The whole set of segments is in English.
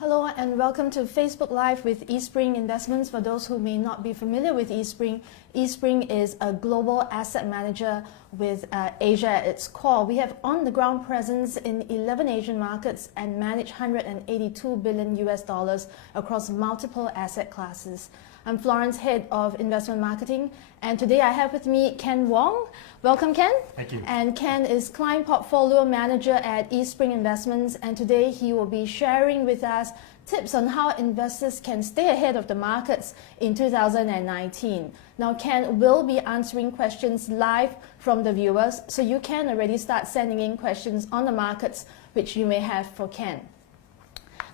Hello and welcome to Facebook Live with EastSpring Investments. For those who may not be familiar with EastSpring, EastSpring is a global asset manager with Asia at its core. We have on-the-ground presence in 11 Asian markets and manage 182 billion US dollars across multiple asset classes. I'm Florence, Head of Investment Marketing, and today I have with me Ken Wong. Welcome, Ken. Thank you. And Ken is Client Portfolio Manager at EastSpring Investments, and today he will be sharing with us tips on how investors can stay ahead of the markets in 2019. Now, Ken will be answering questions live from the viewers, so you can already start sending in questions on the markets which you may have for Ken.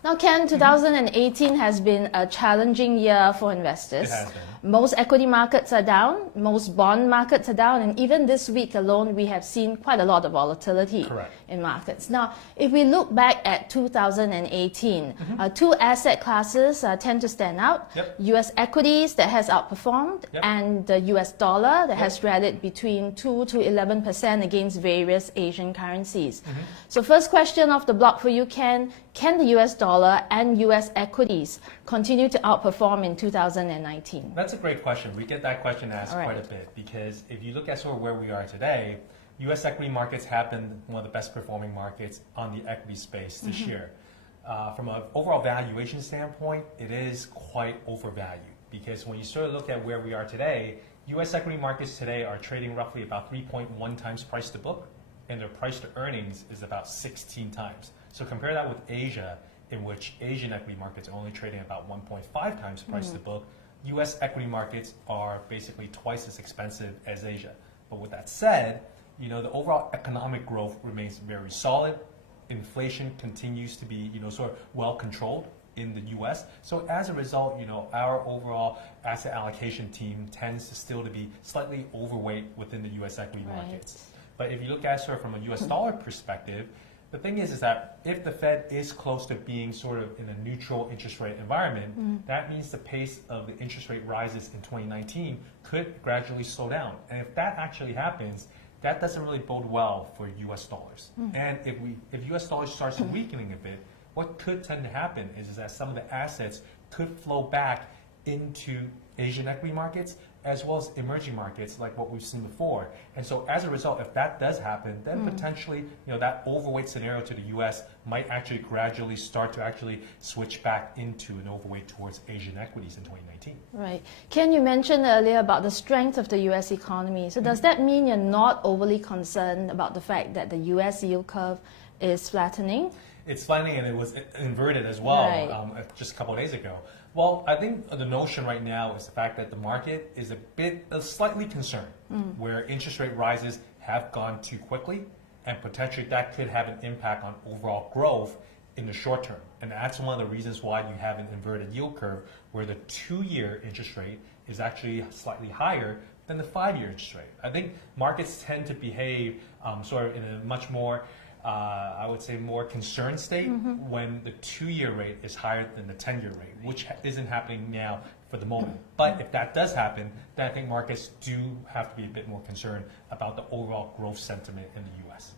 Now, Ken, 2018 has been a challenging year for investors. It has been. Most equity markets are down, most bond markets are down, and even this week alone, we have seen quite a lot of volatility Correct. in markets. Now, if we look back at 2018, two asset classes tend to stand out. Yep. US equities that has outperformed, Yep. and the US dollar that has rallied between 2 to 11% against various Asian currencies. So first question off the block for you, Ken, can the US dollar and US equities continue to outperform in 2019? That's a great question. We get that question asked All right. quite a bit because if you look at sort of where we are today, U.S. equity markets have been one of the best performing markets on the equity space this year. From an overall valuation standpoint, it is quite overvalued because when you sort of look at where we are today, U.S. equity markets today are trading roughly about 3.1 times price to book, and their price to earnings is about 16 times. So compare that with Asia, in which Asian equity markets are only trading about 1.5 times price to book. U.S. equity markets are basically twice as expensive as Asia. But with that said, the overall economic growth remains very solid. Inflation continues to be, sort of well controlled in the U.S. So as a result, our overall asset allocation team tends to still to be slightly overweight within the U.S. equity markets. But if you look at sort of from a U.S. dollar perspective, the thing is that if the Fed is close to being sort of in a neutral interest rate environment, that means the pace of the interest rate rises in 2019 could gradually slow down. And if that actually happens, that doesn't really bode well for U.S. dollars. And if U.S. dollars starts weakening a bit, what could tend to happen is that some of the assets could flow back into Asian equity markets as well as emerging markets like what we've seen before. And so as a result, if that does happen, then potentially that overweight scenario to the US might actually gradually start to actually switch back into an overweight towards Asian equities in 2019. Right. Ken, you mentioned earlier about the strength of the US economy. So does that mean you're not overly concerned about the fact that the US yield curve is flattening? It's flattening, and it was inverted as well just a couple of days ago. Well, I think the notion right now is the fact that the market is slightly concerned where interest rate rises have gone too quickly, and potentially that could have an impact on overall growth in the short term. And that's one of the reasons why you have an inverted yield curve where the 2-year interest rate is actually slightly higher than the 5-year interest rate. I think markets tend to behave sort of in a much more I would say more concerned state when the 2-year rate is higher than the 10-year rate, which isn't happening now for the moment. But if that does happen, then I think markets do have to be a bit more concerned about the overall growth sentiment in the U.S.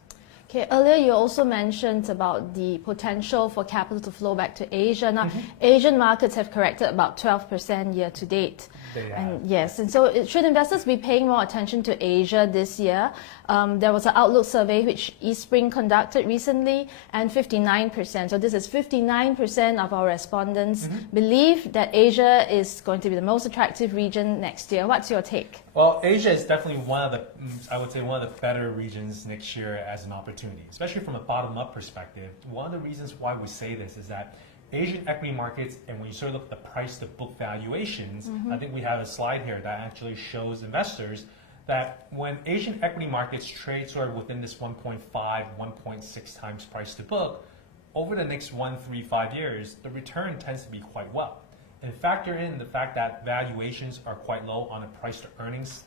Okay, earlier you also mentioned about the potential for capital to flow back to Asia. Now, Asian markets have corrected about 12% year to date. They have. And yes, and so should investors be paying more attention to Asia this year? There was an Outlook survey which EastSpring conducted recently, and 59%, so this is 59% of our respondents believe that Asia is going to be the most attractive region next year. What's your take? Well, Asia is definitely one of the better regions next year as an opportunity, especially from a bottom-up perspective. One of the reasons why we say this is that Asian equity markets, and when you sort of look at the price-to-book valuations, I think we have a slide here that actually shows investors that when Asian equity markets trade sort of within this 1.5, 1.6 times price-to-book, over the next 1, 3, 5 years, the return tends to be quite well. And factor in the fact that valuations are quite low on a price-to-earnings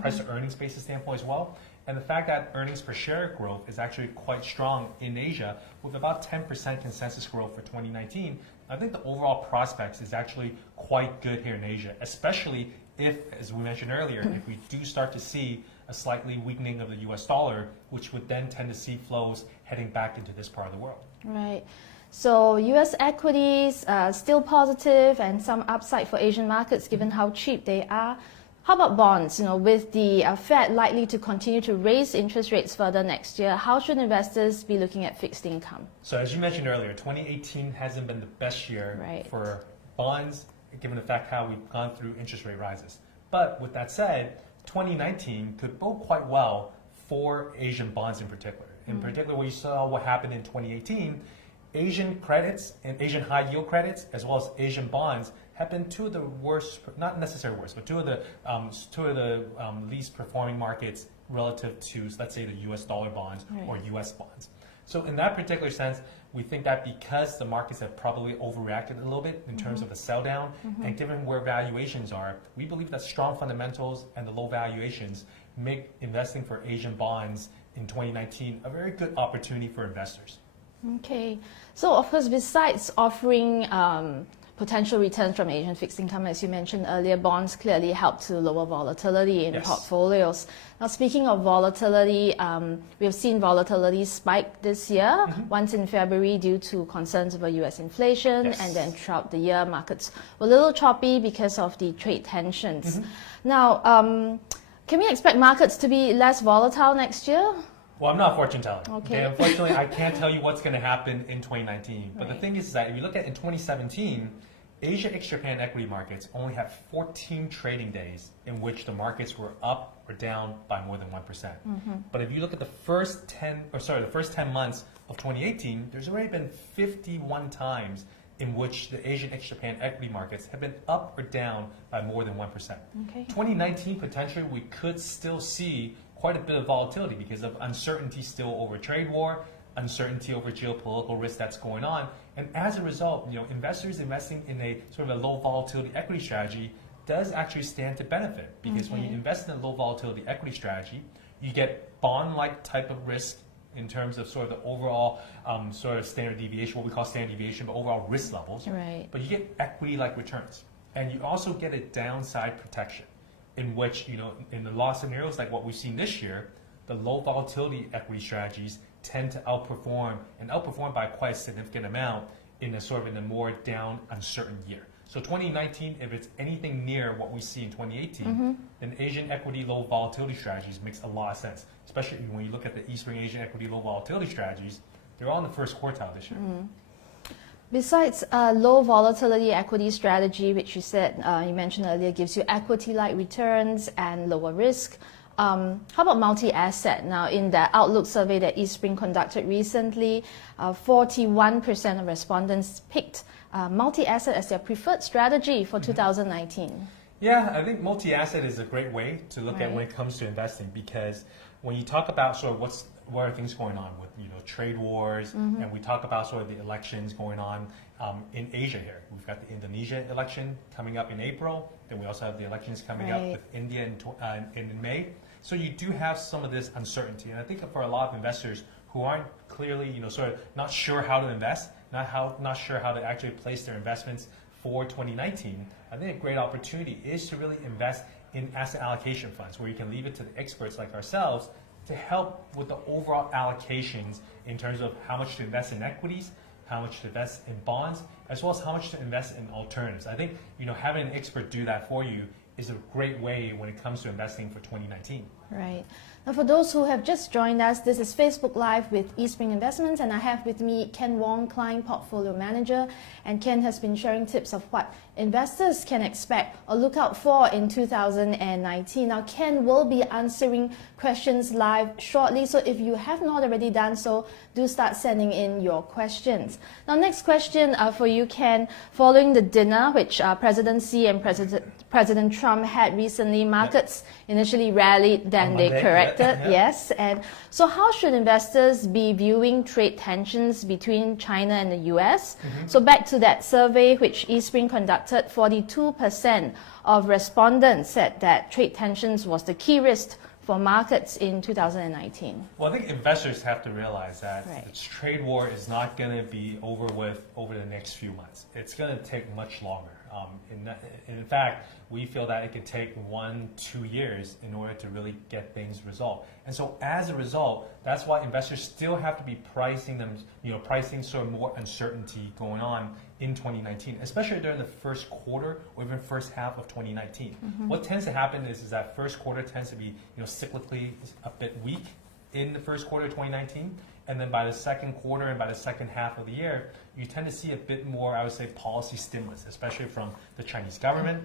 price-to-earnings basis standpoint as well, and the fact that earnings per share growth is actually quite strong in Asia with about 10% consensus growth for 2019, I think the overall prospects is actually quite good here in Asia, especially if, as we mentioned earlier, if we do start to see a slightly weakening of the US dollar, which would then tend to see flows heading back into this part of the world. Right. So US equities still positive and some upside for Asian markets given how cheap they are. How about bonds? With the Fed likely to continue to raise interest rates further next year, how should investors be looking at fixed income? So as you mentioned earlier, 2018 hasn't been the best year for bonds, given the fact how we've gone through interest rate rises. But with that said, 2019 could bode quite well for Asian bonds in particular. In particular, we saw what happened in 2018. Asian credits and Asian high yield credits, as well as Asian bonds, have been two of the worst, not necessarily worst, but two of the least performing markets relative to, let's say, the U.S. dollar bonds or U.S. bonds. So in that particular sense, we think that because the markets have probably overreacted a little bit in terms of the sell down, and given where valuations are, we believe that strong fundamentals and the low valuations make investing for Asian bonds in 2019 a very good opportunity for investors. Okay, so of course, besides offering potential returns from Asian fixed income, as you mentioned earlier, bonds clearly help to lower volatility in portfolios. Now, speaking of volatility, we have seen volatility spike this year, once in February due to concerns over US inflation, and then throughout the year, markets were a little choppy because of the trade tensions. Now, can we expect markets to be less volatile next year? Well, I'm not a fortune teller. Okay. Unfortunately, I can't tell you what's going to happen in 2019. But the thing is that if you look at in 2017, Asia ex-Japan equity markets only had 14 trading days in which the markets were up or down by more than 1%. But if you look at the first 10 months of 2018, there's already been 51 times in which the Asian ex-Japan equity markets have been up or down by more than 1%. 2019, potentially, we could still see quite a bit of volatility because of uncertainty still over trade war, uncertainty over geopolitical risk that's going on. And as a result, investors investing in a sort of a low volatility equity strategy does actually stand to benefit, because when you invest in a low volatility equity strategy, you get bond-like type of risk in terms of sort of the overall sort of standard deviation, what we call standard deviation, but overall risk levels. But you get equity-like returns. And you also get a downside protection, in which, in the loss scenarios like what we've seen this year, the low volatility equity strategies tend to outperform by quite a significant amount in a more down, uncertain year. So 2019, if it's anything near what we see in 2018, then Asian equity low volatility strategies makes a lot of sense, especially when you look at the EastSpring Asian equity low volatility strategies. They're all in the first quartile this year. Besides low volatility equity strategy, which you said, you mentioned earlier, gives you equity-like returns and lower risk. How about multi-asset? Now, in the Outlook survey that EastSpring conducted recently, 41% of respondents picked multi-asset as their preferred strategy for 2019. Yeah, I think multi-asset is a great way to look at when it comes to investing, because when you talk about sort of what are things going on with trade wars, and we talk about sort of the elections going on in Asia here. We've got the Indonesia election coming up in April, then we also have the elections coming up with India in May. So you do have some of this uncertainty, and I think for a lot of investors who aren't clearly sort of not sure how to invest, not sure how to actually place their investments for 2019, I think a great opportunity is to really invest in asset allocation funds, where you can leave it to the experts like ourselves to help with the overall allocations in terms of how much to invest in equities, how much to invest in bonds, as well as how much to invest in alternatives. I think having an expert do that for you is a great way when it comes to investing for 2019. Right. Now, for those who have just joined us, this is Facebook Live with EastSpring Investments, and I have with me Ken Wong, Client Portfolio Manager, and Ken has been sharing tips of what investors can expect or look out for in 2019. Now, Ken will be answering questions live shortly, so if you have not already done so, do start sending in your questions. Now, next question for you, Ken. Following the dinner which President Xi and President Trump had recently, markets initially rallied, then they corrected. Yes. And so how should investors be viewing trade tensions between China and the US? So back to that survey which EastSpring conducted, 42% of respondents said that trade tensions was the key risk for markets in 2019. Well, I think investors have to realize that the trade war is not going to be over the next few months. It's going to take much longer. In fact, we feel that it could take 1-2 years in order to really get things resolved. And so as a result, that's why investors still have to be pricing them, pricing sort of more uncertainty going on in 2019, especially during the first quarter or even first half of 2019. What tends to happen is that first quarter tends to be, cyclically a bit weak in the first quarter of 2019. And then by the second quarter and by the second half of the year, you tend to see a bit more, I would say, policy stimulus, especially from the Chinese government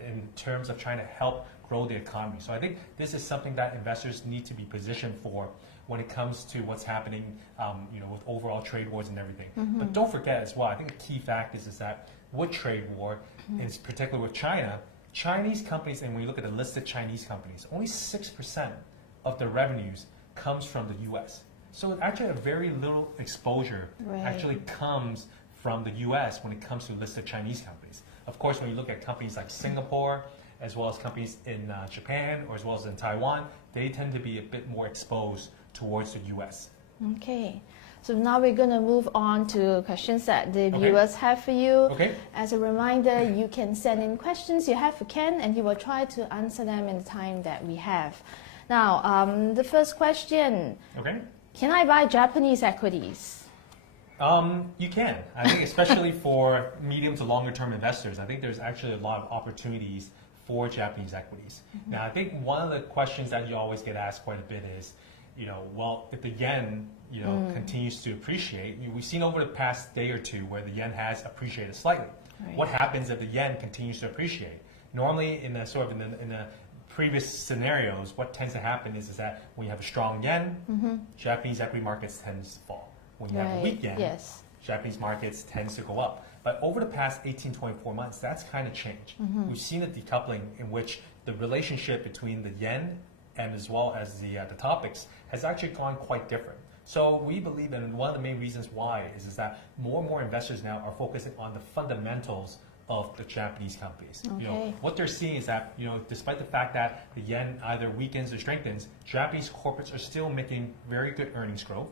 in terms of trying to help grow the economy. So I think this is something that investors need to be positioned for when it comes to what's happening, with overall trade wars and everything. But don't forget as well, I think a key fact is that with trade war, in particular with China, Chinese companies, and when you look at the listed Chinese companies, only 6% of their revenues comes from the U.S. So actually a very little exposure actually comes from the U.S. when it comes to listed Chinese companies. Of course, when you look at companies like Singapore, as well as companies in Japan, or as well as in Taiwan, they tend to be a bit more exposed towards the U.S. Okay. So now we're going to move on to questions that the viewers have for you. Okay. As a reminder, you can send in questions you have for Ken, and he will try to answer them in the time that we have. Now, the first question. Okay. Can I buy Japanese equities? You can. I think especially for medium to longer term investors, I think there's actually a lot of opportunities for Japanese equities. Now, I think one of the questions that you always get asked quite a bit is, if the yen, continues to appreciate, we've seen over the past day or two where the yen has appreciated slightly. Right. What happens if the yen continues to appreciate? Normally, in the previous scenarios, what tends to happen is that when you have a strong yen, Japanese equity markets tend to fall. When you have a weak yen, Japanese markets tend to go up. But over the past 18-24 months, that's kind of changed. We've seen a decoupling in which the relationship between the yen and as well as the topics has actually gone quite different. So we believe, and one of the main reasons why is that more and more investors now are focusing on the fundamentals of the Japanese companies. Okay. What they're seeing is that, despite the fact that the yen either weakens or strengthens, Japanese corporates are still making very good earnings growth.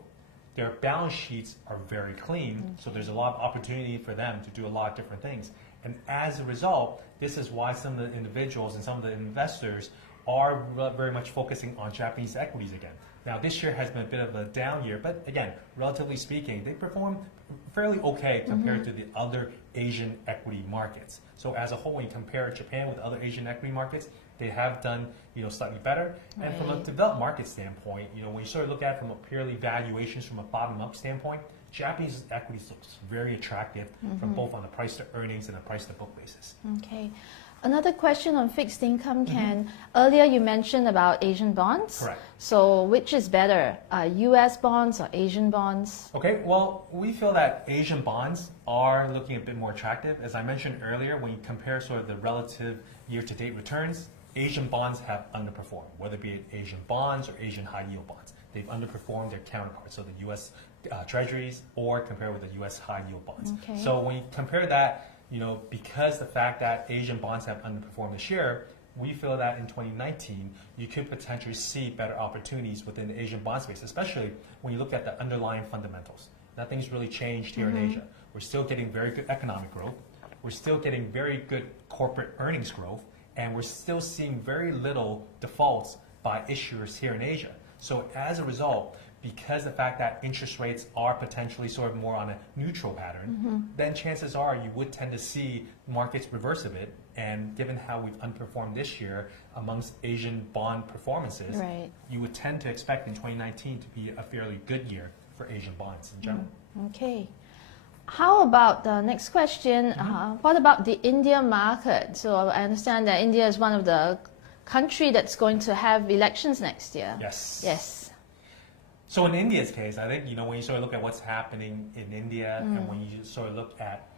Their balance sheets are very clean, so there's a lot of opportunity for them to do a lot of different things. And as a result, this is why some of the individuals and some of the investors are very much focusing on Japanese equities again. Now, this year has been a bit of a down year, but again, relatively speaking, they performed fairly okay compared to the other Asian equity markets. So as a whole, when you compare Japan with other Asian equity markets, they have done slightly better. Right. And from a developed market standpoint, when you sort of look at it from a purely valuations from a bottom-up standpoint, Japanese equities looks very attractive from both on a price to earnings and a price to book basis. Okay. Another question on fixed income, Ken. Earlier you mentioned about Asian bonds. Correct. So which is better, US bonds or Asian bonds? Okay, well, we feel that Asian bonds are looking a bit more attractive. As I mentioned earlier, when you compare sort of the relative year-to-date returns, Asian bonds have underperformed, whether it be Asian bonds or Asian high-yield bonds. They've underperformed their counterparts, so the U.S. Treasuries or compared with the U.S. high-yield bonds. Okay. So when you compare that, because the fact that Asian bonds have underperformed this year, we feel that in 2019, you could potentially see better opportunities within the Asian bond space, especially when you look at the underlying fundamentals. Nothing's really changed here in Asia. We're still getting very good economic growth. We're still getting very good corporate earnings growth. And we're still seeing very little defaults by issuers here in Asia. So as a result, because the fact that interest rates are potentially sort of more on a neutral pattern, then chances are you would tend to see markets reverse a bit. And given how we've underperformed this year amongst Asian bond performances, you would tend to expect in 2019 to be a fairly good year for Asian bonds in general. Okay. How about the next question? What about the India market? So I understand that India is one of the country that's going to have elections next year. Yes. Yes. So in India's case, I think, when you sort of look at what's happening in India and when you sort of look at,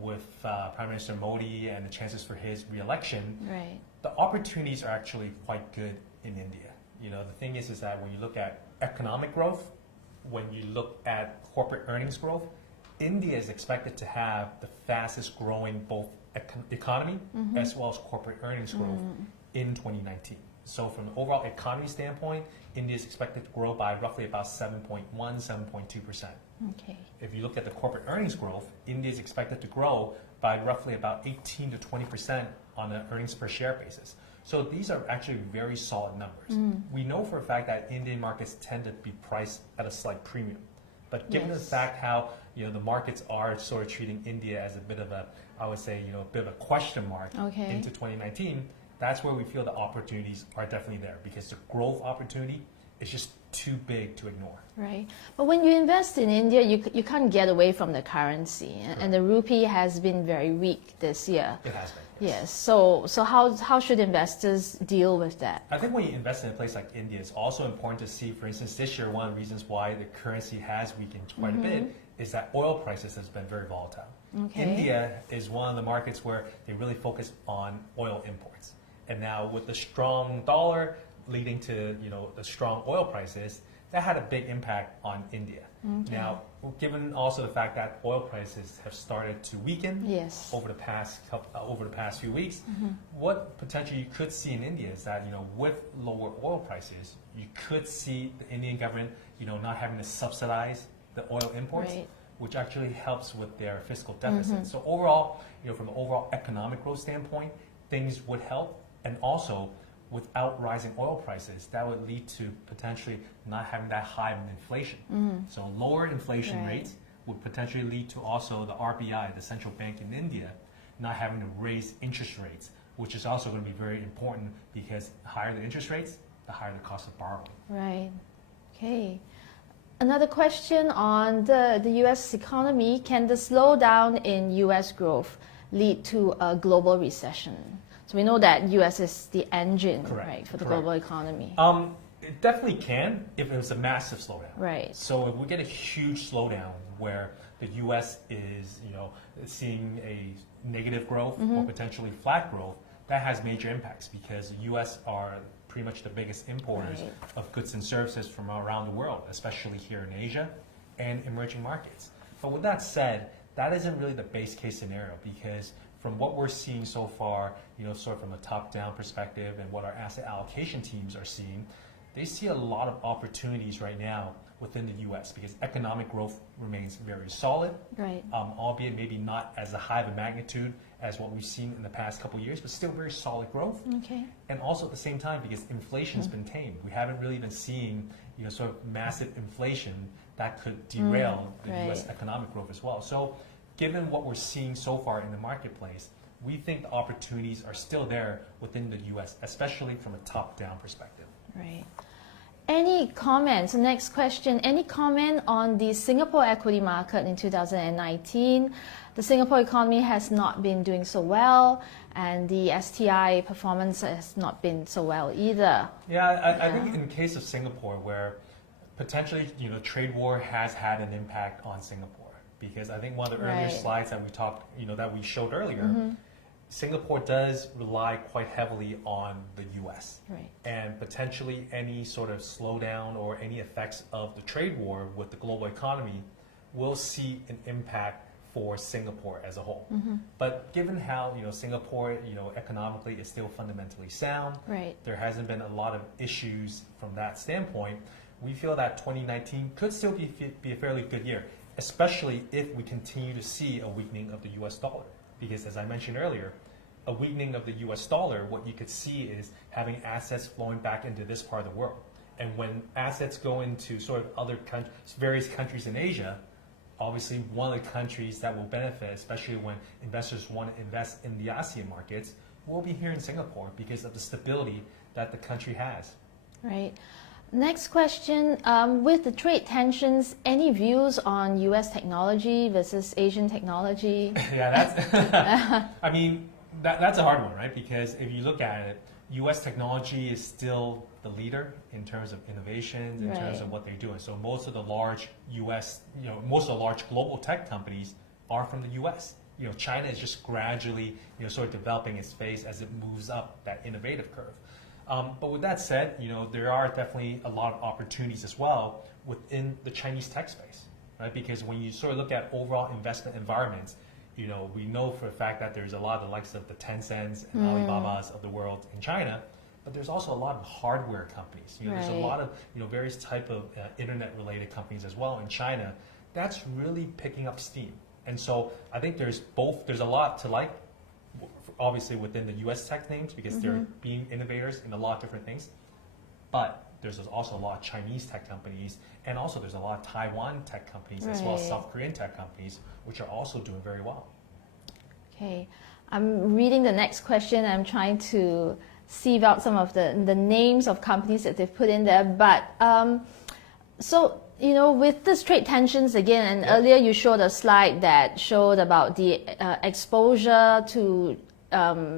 with Prime Minister Modi and the chances for his re-election, the opportunities are actually quite good in India. The thing is that when you look at economic growth, when you look at corporate earnings growth, India is expected to have the fastest growing both economy as well as corporate earnings growth in 2019. So from an overall economy standpoint, India is expected to grow by roughly about 7.1, 7.2%. Okay. If you look at the corporate earnings growth, India is expected to grow by by roughly about 18 to 20% on an earnings per share basis. So these are actually very solid numbers. We know for a fact that Indian markets tend to be priced at a slight premium. But given the fact how the markets are sort of treating India as a bit of a, I would say, a bit of a question mark into 2019, that's where we feel the opportunities are definitely there, because the growth opportunity is just too big to ignore. Right. But when you invest in India, you can't get away from the currency. And the rupee has been very weak this year. It has been. Yes. So how should investors deal with that? I think when you invest in a place like India, it's also important to see, for instance, this year, one of the reasons why the currency has weakened quite a bit is that oil prices has been very volatile. India is one of the markets where they really focus on oil imports. And now with the strong dollar leading to the strong oil prices, that had a big impact on India. Now, given also the fact that oil prices have started to weaken over the past few weeks, what potentially you could see in India is that with lower oil prices, you could see the Indian government not having to subsidize the oil imports, which actually helps with their fiscal deficit. So overall, from an overall economic growth standpoint, things would help, and also without rising oil prices, that would lead to potentially not having that high of an inflation. So lower inflation rates would potentially lead to also the RBI, the central bank in India, not having to raise interest rates, which is also going to be very important, because the higher the interest rates, the higher the cost of borrowing. Right. Okay. Another question on the U.S. economy: can the slowdown in U.S. growth lead to a global recession? So we know that U.S. is the engine, right, for the global economy. It definitely can if it was a massive slowdown. Right. So if we get a huge slowdown where the U.S. is, seeing a negative growth or potentially flat growth, that has major impacts, because the U.S. are pretty much the biggest importers of goods and services from around the world, especially here in Asia and emerging markets. But with that said, that isn't really the base case scenario, because from what we're seeing so far, sort of from a top-down perspective, and what our asset allocation teams are seeing, they see a lot of opportunities right now within the U.S. because economic growth remains very solid, albeit maybe not as a high of a magnitude as what we've seen in the past couple of years, but still very solid growth. And also at the same time, because inflation's been tamed, we haven't really been seeing sort of massive inflation that could derail the U.S. economic growth as well. So given what we're seeing so far in the marketplace, we think the opportunities are still there within the U.S., especially from a top-down perspective. Right. Any comments? Next question. Any comment on the Singapore equity market in 2019? The Singapore economy has not been doing so well, and the STI performance has not been so well either. Yeah, I think in the case of Singapore, where potentially trade war has had an impact on Singapore, because I think one of the earlier slides that we talked, that we showed earlier, Singapore does rely quite heavily on the U.S. And potentially any sort of slowdown or any effects of the trade war with the global economy will see an impact for Singapore as a whole. But given how Singapore economically is still fundamentally sound, there hasn't been a lot of issues from that standpoint, we feel that 2019 could still be a fairly good year, especially if we continue to see a weakening of the U.S. dollar. Because as I mentioned earlier, a weakening of the U.S. dollar, what you could see is having assets flowing back into this part of the world. And when assets go into sort of other various countries in Asia, obviously one of the countries that will benefit, especially when investors want to invest in the ASEAN markets, will be here in Singapore because of the stability that the country has. Right. Next question, with the trade tensions, any views on U.S. technology versus Asian technology? Yeah, I mean, that's a hard one, right? Because if you look at it, U.S. technology is still the leader in terms of innovations, in terms of what they're doing. So most of the large U.S., most of the large global tech companies are from the U.S. China is just gradually, sort of developing its space as it moves up that innovative curve. But with that said, there are definitely a lot of opportunities as well within the Chinese tech space, right? Because when you sort of look at overall investment environments, we know for a fact that there's a lot of the likes of the Tencents and Alibabas of the world in China, but there's also a lot of hardware companies. There's a lot of various type of internet-related companies as well in China. That's really picking up steam. And so I think there's a lot to like, obviously within the US tech names, because they're being innovators in a lot of different things. But there's also a lot of Chinese tech companies, and also there's a lot of Taiwan tech companies, as well as South Korean tech companies, which are also doing very well. Okay, I'm reading the next question. I'm trying to sieve out some of the names of companies that they've put in there. But so, with this trade tensions again, and earlier you showed a slide that showed about the exposure to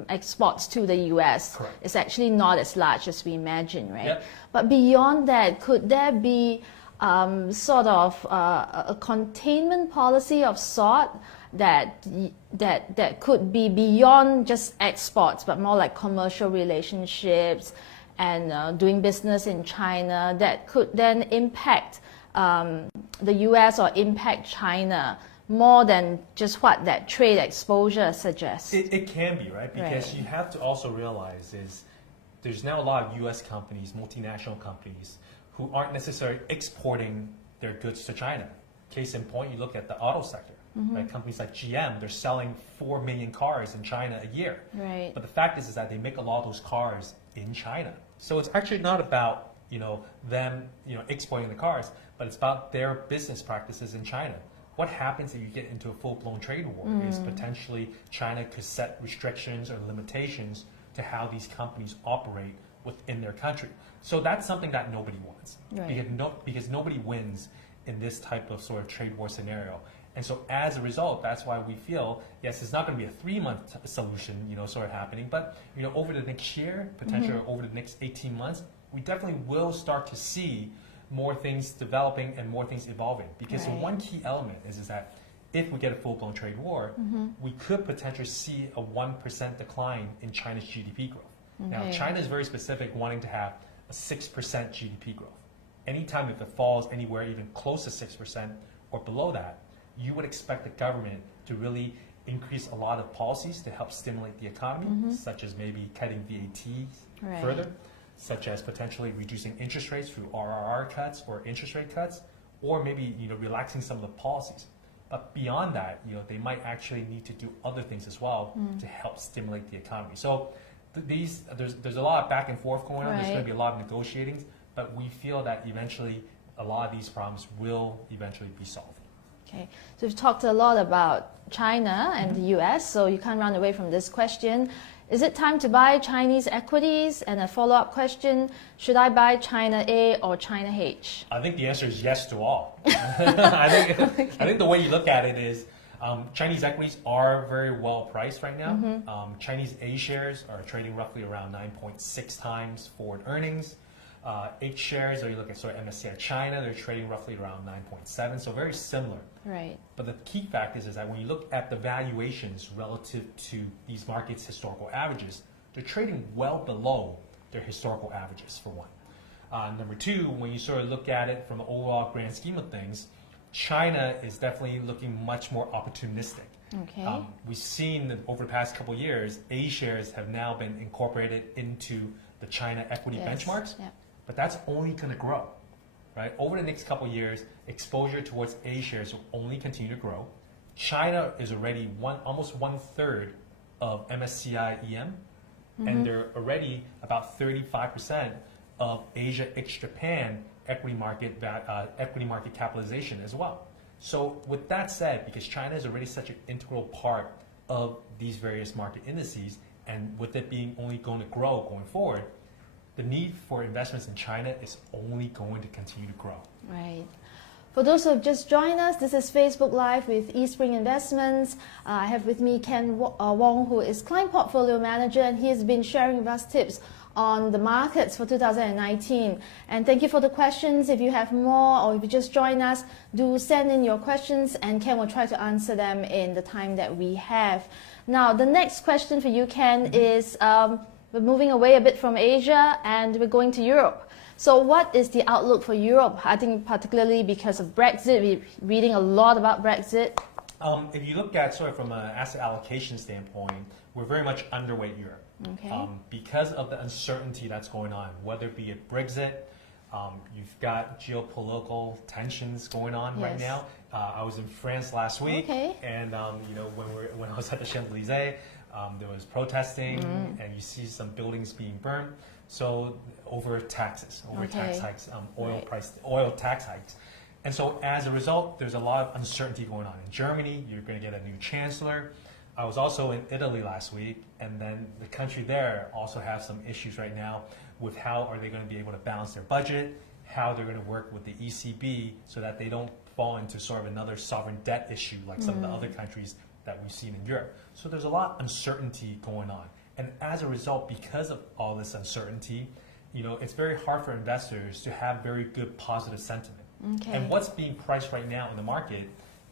exports to the US. Correct. It's actually not as large as we imagine, right? Yep. But beyond that, could there be sort of a containment policy of sort that could be beyond just exports, but more like commercial relationships and doing business in China that could then impact the US or impact China more than just what that trade exposure suggests? It can be, right? Because you have to also realize is there's now a lot of US companies, multinational companies, who aren't necessarily exporting their goods to China. Case in point, you look at the auto sector. Right? Companies like GM, they're selling 4 million cars in China a year. Right. But the fact is that they make a lot of those cars in China. So it's actually not about them exporting the cars, but it's about their business practices in China. What happens if you get into a full-blown trade war is potentially China could set restrictions or limitations to how these companies operate within their country. So that's something that nobody wants, because nobody wins in this type of sort of trade war scenario. And so as a result, that's why we feel, yes, it's not going to be a 3-month solution, sort of happening, but over the next year, potentially over the next 18 months, we definitely will start to see more things developing and more things evolving. Because the one key element is that if we get a full-blown trade war, we could potentially see a 1% decline in China's GDP growth. Now, China is very specific, wanting to have a 6% GDP growth. Anytime if it falls anywhere even close to 6% or below that, you would expect the government to really increase a lot of policies to help stimulate the economy, such as maybe cutting VAT further, such as potentially reducing interest rates through RRR cuts or interest rate cuts, or maybe relaxing some of the policies. But beyond that, they might actually need to do other things as well to help stimulate the economy. So there's a lot of back and forth going on. There's going to be a lot of negotiating, but we feel that eventually a lot of these problems will eventually be solved. Okay, so we've talked a lot about China and the US, so you can't run away from this question. Is it time to buy Chinese equities? And a follow-up question, should I buy China A or China H? I think the answer is yes to all. I think the way you look at it is Chinese equities are very well priced right now. Chinese A shares are trading roughly around 9.6 times forward earnings. H shares, or you look at sort of MSCI China, they're trading roughly around 9.7, so very similar. Right. But the key fact is that when you look at the valuations relative to these markets' historical averages, they're trading well below their historical averages, for one. Number two, when you sort of look at it from the overall grand scheme of things, China is definitely looking much more opportunistic. Okay. We've seen that over the past couple of years, A shares have now been incorporated into the China equity benchmarks. Yep. But that's only going to grow, right? Over the next couple of years, exposure towards A shares will only continue to grow. China is already almost 1/3 of MSCI EM, and they're already about 35% of Asia ex-Japan equity market capitalization as well. So with that said, because China is already such an integral part of these various market indices, and with it being only going to grow going forward, the need for investments in China is only going to continue to grow. Right. For those who have just joined us, this is Facebook Live with EastSpring Investments. I have with me Ken Wong, who is Client Portfolio Manager, and he has been sharing with us tips on the markets for 2019. And thank you for the questions. If you have more, or if you just joined us, do send in your questions, and Ken will try to answer them in the time that we have. Now, the next question for you, Ken, is we're moving away a bit from Asia and we're going to Europe. So what is the outlook for Europe? I think particularly because of Brexit, we're reading a lot about Brexit. If you look at sort of from an asset allocation standpoint, we're very much underweight Europe. Okay. Because of the uncertainty that's going on, whether it be Brexit, You've got geopolitical tensions going on right Yes. now. I was in France last week, Okay. and when I was at the Champs-Élysées, there was protesting, and you see some buildings being burned. So over taxes, over tax Okay. hikes, Right. oil tax hikes. And so as a result, there's a lot of uncertainty going on. In Germany, you're going to get a new chancellor. I was also in Italy last week, and then the country there also has some issues right now with how are they going to be able to balance their budget, how they're going to work with the ECB so that they don't fall into sort of another sovereign debt issue like some of the other countries that we've seen in Europe. So there's a lot of uncertainty going on. And as a result, because of all this uncertainty, it's very hard for investors to have very good positive sentiment. Okay. And what's being priced right now in the market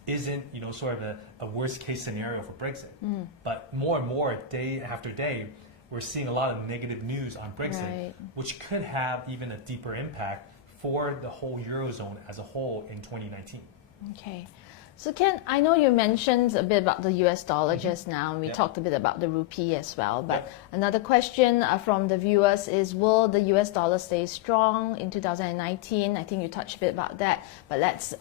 isn't, sort of a worst case scenario for Brexit. But more and more, day after day, we're seeing a lot of negative news on Brexit, Right. which could have even a deeper impact for the whole Eurozone as a whole in 2019. Okay. So Ken, I know you mentioned a bit about the US dollar just now, and we Yep. talked a bit about the rupee as well. But Yep. another question from the viewers is, will the US dollar stay strong in 2019? I think you touched a bit about that, but let's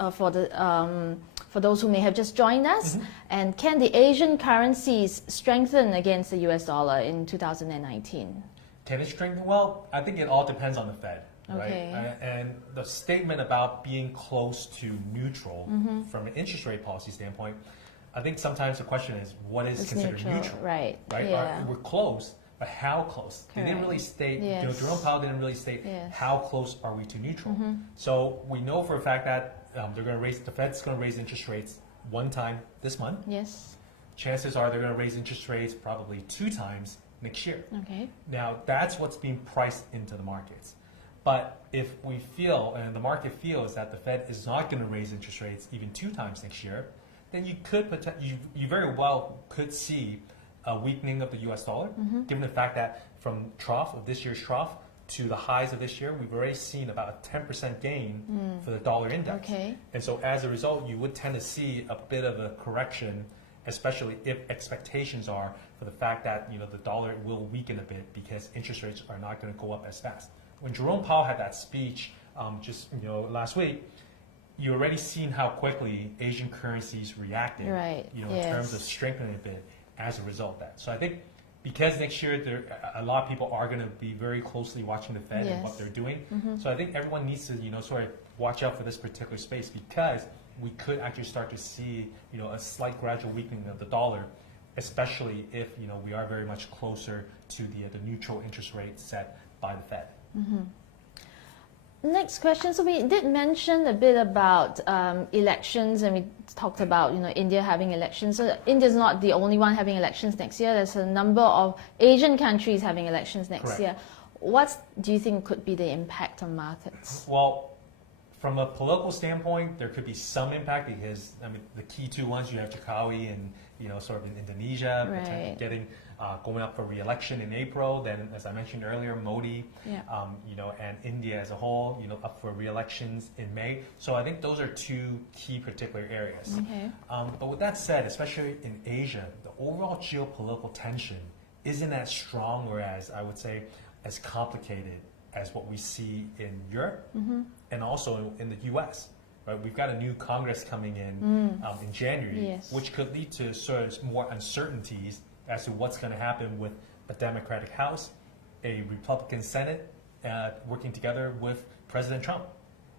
for those who may have just joined us, and can the Asian currencies strengthen against the US dollar in 2019? Can it strengthen? Well, I think it all depends on the Fed, Okay. right? And the statement about being close to neutral from an interest rate policy standpoint, I think sometimes the question is, what is It's considered neutral? Right. Right? Yeah. We're close, but how close? They didn't Correct. really state, Yes. Jerome Powell didn't really state Yes. how close are we to neutral. So we know for a fact that the Fed's going to raise interest rates one time this month. Yes. Chances are they're going to raise interest rates probably 2 times next year. Okay. Now, that's what's being priced into the markets. But if we feel, and the market feels, that the Fed is not going to raise interest rates even 2 times next year, then you very well could see a weakening of the US dollar, given the fact that from this year's trough, to the highs of this year, we've already seen about a 10% gain for the dollar index. Okay. And so as a result, you would tend to see a bit of a correction, especially if expectations are for the fact that the dollar will weaken a bit because interest rates are not going to go up as fast. When Jerome Powell had that speech just last week, you already seen how quickly Asian currencies reacted, Right. in Yes. terms of strengthening a bit as a result of that. So I think because next year a lot of people are going to be very closely watching the Fed and what Yes. they're doing. So I think everyone needs to sort of watch out for this particular space because we could actually start to see a slight gradual weakening of the dollar, especially if we are very much closer to the neutral interest rate set by the Fed. Next question. So we did mention a bit about elections, and we talked about India having elections. So India's not the only one having elections next year. There's a number of Asian countries having elections next Correct. year. What do you think could be the impact on markets? Well, from a political standpoint, there could be some impact because the key 2 ones you have Jokowi and sort of in Indonesia Right. going up for re-election in April. Then, as I mentioned earlier, Modi, Yeah. and India as a whole, up for re-elections in May. So I think those are 2 key particular areas. Okay. But with that said, especially in Asia, the overall geopolitical tension isn't as strong or as, I would say, as complicated as what we see in Europe and also in the U.S. Right? We've got a new Congress coming in January, Yes. which could lead to sort of more uncertainties as to what's going to happen with a Democratic House, a Republican Senate working together with President Trump.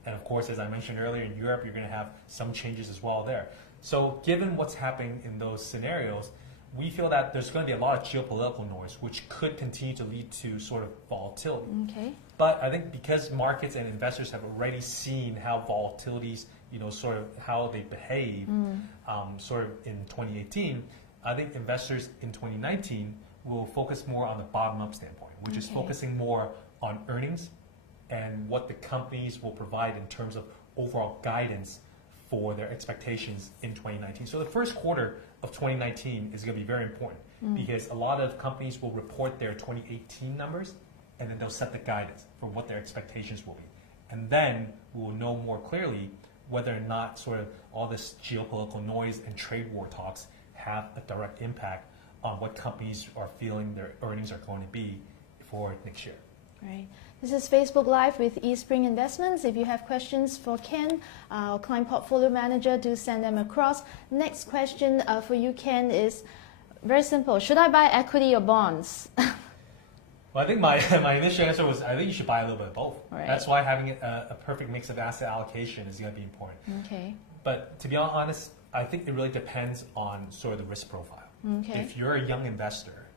And of course, as I mentioned earlier, in Europe, you're going to have some changes as well there. So given what's happening in those scenarios, we feel that there's going to be a lot of geopolitical noise, which could continue to lead to sort of volatility. Okay. But I think because markets and investors have already seen how volatilities, sort of how they behave, sort of in 2018, I think investors in 2019 will focus more on the bottom-up standpoint, which is Okay. focusing more on earnings and what the companies will provide in terms of overall guidance for their expectations in 2019. So the first quarter of 2019 is going to be very important because a lot of companies will report their 2018 numbers and then they'll set the guidance for what their expectations will be. And then we will know more clearly whether or not sort of all this geopolitical noise and trade war talks have a direct impact on what companies are feeling their earnings are going to be for next year. Right. This is Facebook Live with EastSpring Investments. If you have questions for Ken, our client portfolio manager, do send them across. Next question for you, Ken, is very simple. Should I buy equity or bonds? Well, I think my initial answer was I think you should buy a little bit of both. Right. That's why having a perfect mix of asset allocation is going to be important. Okay. But to be honest, I think it really depends on sort of the risk profile. Okay. If you're a young investor,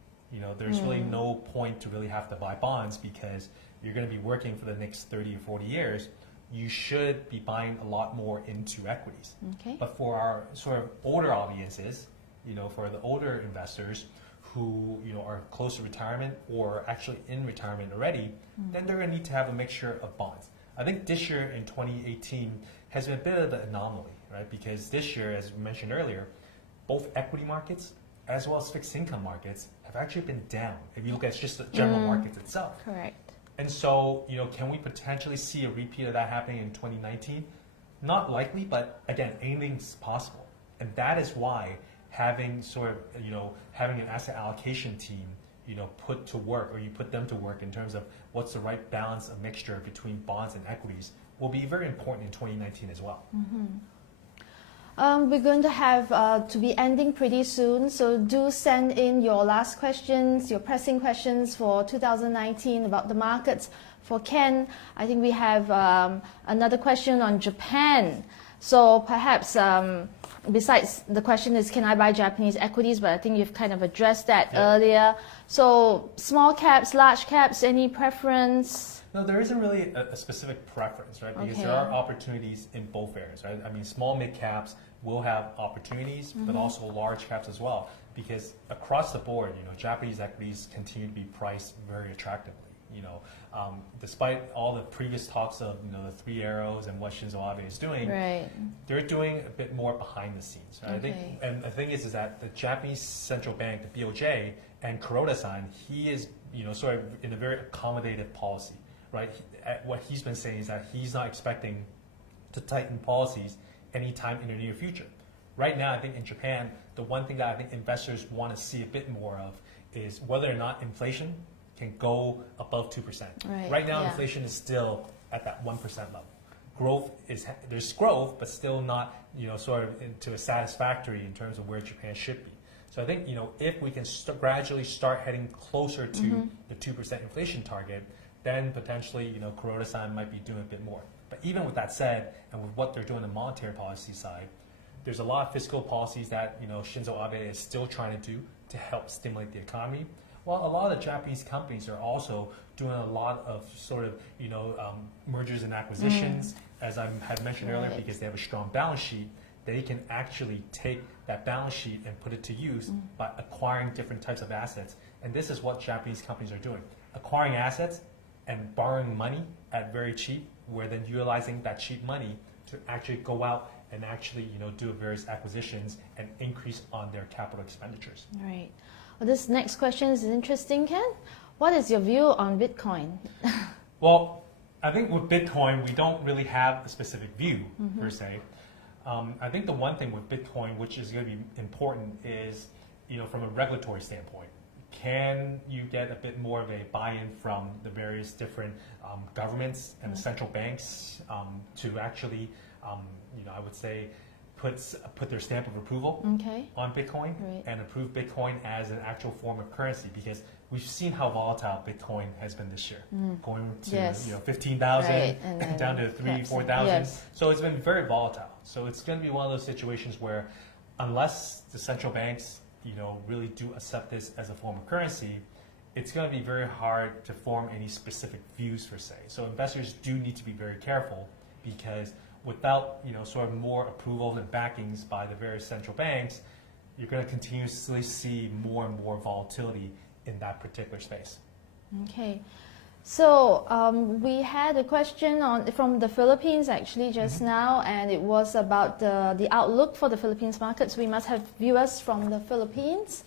there's really no point to really have to buy bonds because you're going to be working for the next 30 or 40 years. You should be buying a lot more into equities. Okay. But for our sort of older audiences, for the older investors who are close to retirement or actually in retirement already, then they're going to need to have a mixture of bonds. I think this year in 2018 has been a bit of an anomaly, right? Because this year, as we mentioned earlier, both equity markets as well as fixed income markets have actually been down. If you look at just the general markets itself. Correct. And so, can we potentially see a repeat of that happening in 2019? Not likely, but again, anything's possible. And that is why having having an asset allocation team, put to work, or you put them to work in terms of what's the right balance of mixture between bonds and equities will be very important in 2019 as well. We're going to have to be ending pretty soon, so do send in your last questions, your pressing questions for 2019 about the markets. For Ken, I think we have another question on Japan. So perhaps besides the question is, can I buy Japanese equities? But I think you've kind of addressed that earlier. So small caps, large caps, any preference? No, there isn't really a specific preference, right? Because there are opportunities in both areas, right? I mean, small mid caps will have opportunities, but also large caps as well. Because across the board, Japanese equities continue to be priced very attractively. Despite all the previous talks of the three arrows and what Shinzo Abe is doing, right, they're doing a bit more behind the scenes. Right? Okay. I think, and the thing is that the Japanese central bank, the BOJ, and Kuroda-san, he is sort of in a very accommodative policy. Right? What he's been saying is that he's not expecting to tighten policies anytime in the near future. Right now, I think in Japan, the one thing that I think investors want to see a bit more of is whether or not inflation can go above 2%. Right now, inflation is still at that 1% level. There's growth, but still not sort of to a satisfactory in terms of where Japan should be. So I think if we can gradually start heading closer to the 2% inflation target, then potentially, Kuroda-san might be doing a bit more. But even with that said, and with what they're doing on the monetary policy side, there's a lot of fiscal policies that, Shinzo Abe is still trying to do to help stimulate the economy. While a lot of the Japanese companies are also doing a lot of sort of, mergers and acquisitions, as I had mentioned earlier, because they have a strong balance sheet, they can actually take that balance sheet and put it to use by acquiring different types of assets. And this is what Japanese companies are doing. Acquiring assets and borrowing money at very cheap, where then utilizing that cheap money to actually go out and actually do various acquisitions and increase on their capital expenditures. Right. Well, this next question is interesting, Ken. What is your view on Bitcoin? Well, I think with Bitcoin, we don't really have a specific view per se. I think the one thing with Bitcoin, which is going to be important, is from a regulatory standpoint. Can you get a bit more of a buy-in from the various different governments and the central banks to actually, I would say, put their stamp of approval on Bitcoin and approve Bitcoin as an actual form of currency? Because we've seen how volatile Bitcoin has been this year, going to 15,000 down to 3,000, 4,000. So it's been very volatile. So it's going to be one of those situations where, unless the central banks really do accept this as a form of currency, it's going to be very hard to form any specific views per se. So investors do need to be very careful, because without sort of more approvals and backings by the various central banks, you're going to continuously see more and more volatility in that particular space. Okay. So we had a question from the Philippines actually just now, and it was about the outlook for the Philippines markets. We must have viewers from the Philippines.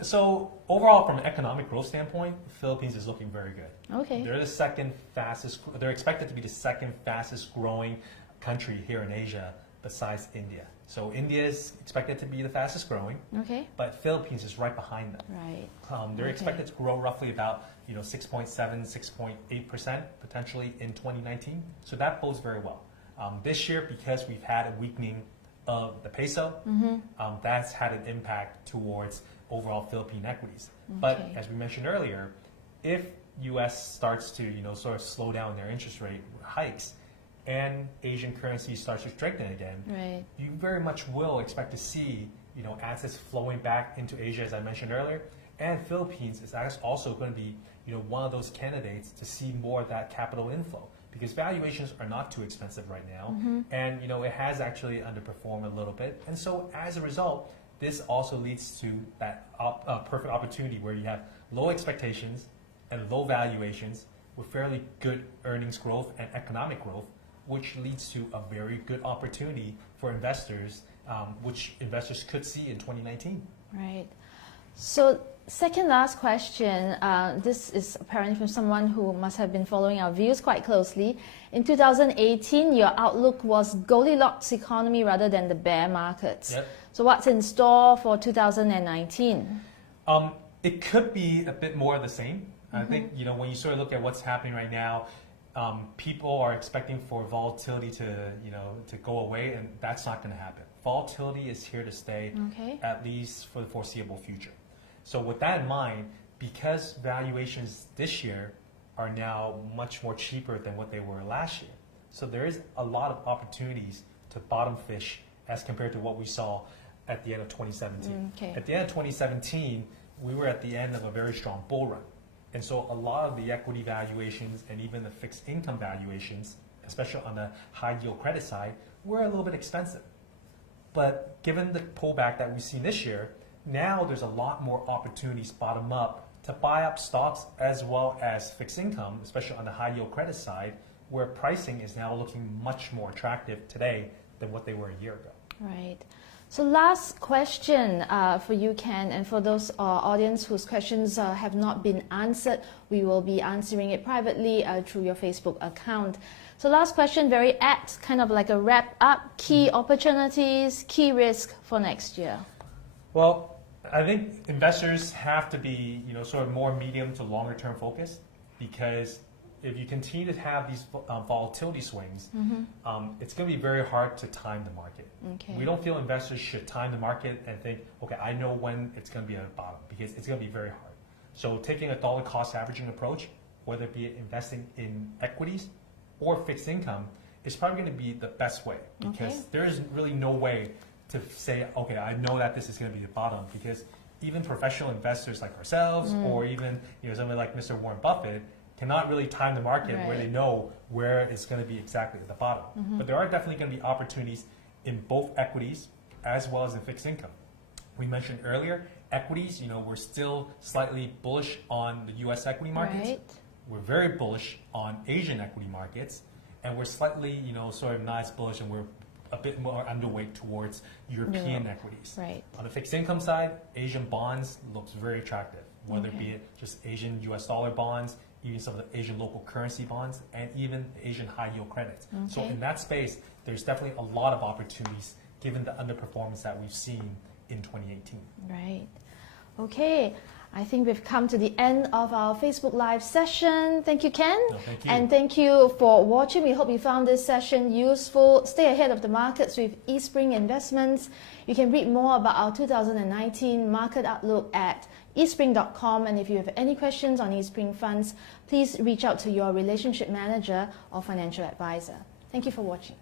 So overall, from an economic growth standpoint, the Philippines is looking very good. Okay. They're the second fastest. They're expected to be the second fastest growing country here in Asia, besides India. So India is expected to be the fastest growing, Okay. but Philippines is right behind them. Right. They're Okay. expected to grow roughly about 6.7, 6.8% potentially in 2019. So that bodes very well. This year, because we've had a weakening of the peso, that's had an impact towards overall Philippine equities. But Okay. as we mentioned earlier, if U.S. starts to sort of slow down their interest rate hikes, and Asian currency starts to strengthen again, Right. you very much will expect to see assets flowing back into Asia, as I mentioned earlier, and Philippines is also going to be one of those candidates to see more of that capital inflow because valuations are not too expensive right now, and it has actually underperformed a little bit, and so as a result, this also leads to that perfect opportunity where you have low expectations and low valuations with fairly good earnings growth and economic growth, which leads to a very good opportunity for investors, which investors could see in 2019. Right. So, second last question. This is apparently from someone who must have been following our views quite closely. In 2018, your outlook was Goldilocks economy rather than the bear markets. Yep. So, what's in store for 2019? It could be a bit more of the same. I think when you sort of look at what's happening right now, people are expecting for volatility to go away, and that's not going to happen. Volatility is here to stay, at least for the foreseeable future. So with that in mind, because valuations this year are now much more cheaper than what they were last year, so there is a lot of opportunities to bottom fish as compared to what we saw at the end of 2017. At the end of 2017, we were at the end of a very strong bull run. And so a lot of the equity valuations and even the fixed income valuations, especially on the high yield credit side, were a little bit expensive. But given the pullback that we've seen this year, now there's a lot more opportunities bottom up to buy up stocks as well as fixed income, especially on the high yield credit side, where pricing is now looking much more attractive today than what they were a year ago. Right. So last question for you, Ken, and for those audience whose questions have not been answered, we will be answering it privately through your Facebook account. So last question, very apt, kind of like a wrap up, key opportunities, key risk for next year. Well, I think investors have to be, sort of more medium to longer term focused, because if you continue to have these volatility swings, it's going to be very hard to time the market. We don't feel investors should time the market and think, okay, I know when it's going to be at the bottom, because it's going to be very hard. So taking a dollar cost averaging approach, whether it be investing in equities or fixed income, is probably going to be the best way, because there is really no way to say, okay, I know that this is going to be the bottom, because even professional investors like ourselves, or even somebody like Mr. Warren Buffett, cannot really time the market where they know where it's going to be exactly at the bottom. But there are definitely going to be opportunities in both equities as well as in fixed income. We mentioned earlier, equities, we're still slightly bullish on the U.S. equity markets. We're very bullish on Asian equity markets, and we're slightly, sort of not as bullish, and we're a bit more underweight towards European equities. On the fixed income side, Asian bonds looks very attractive, whether it be just Asian U.S. dollar bonds, even some of the Asian local currency bonds, and even Asian high yield credits. So in that space, there's definitely a lot of opportunities given the underperformance that we've seen in 2018. Right. Okay. I think we've come to the end of our Facebook Live session. Thank you, Ken. No, thank you. And thank you for watching. We hope you found this session useful. Stay ahead of the markets with EastSpring Investments. You can read more about our 2019 market outlook at eastspring.com, and if you have any questions on EastSpring funds, please reach out to your relationship manager or financial advisor. Thank you for watching.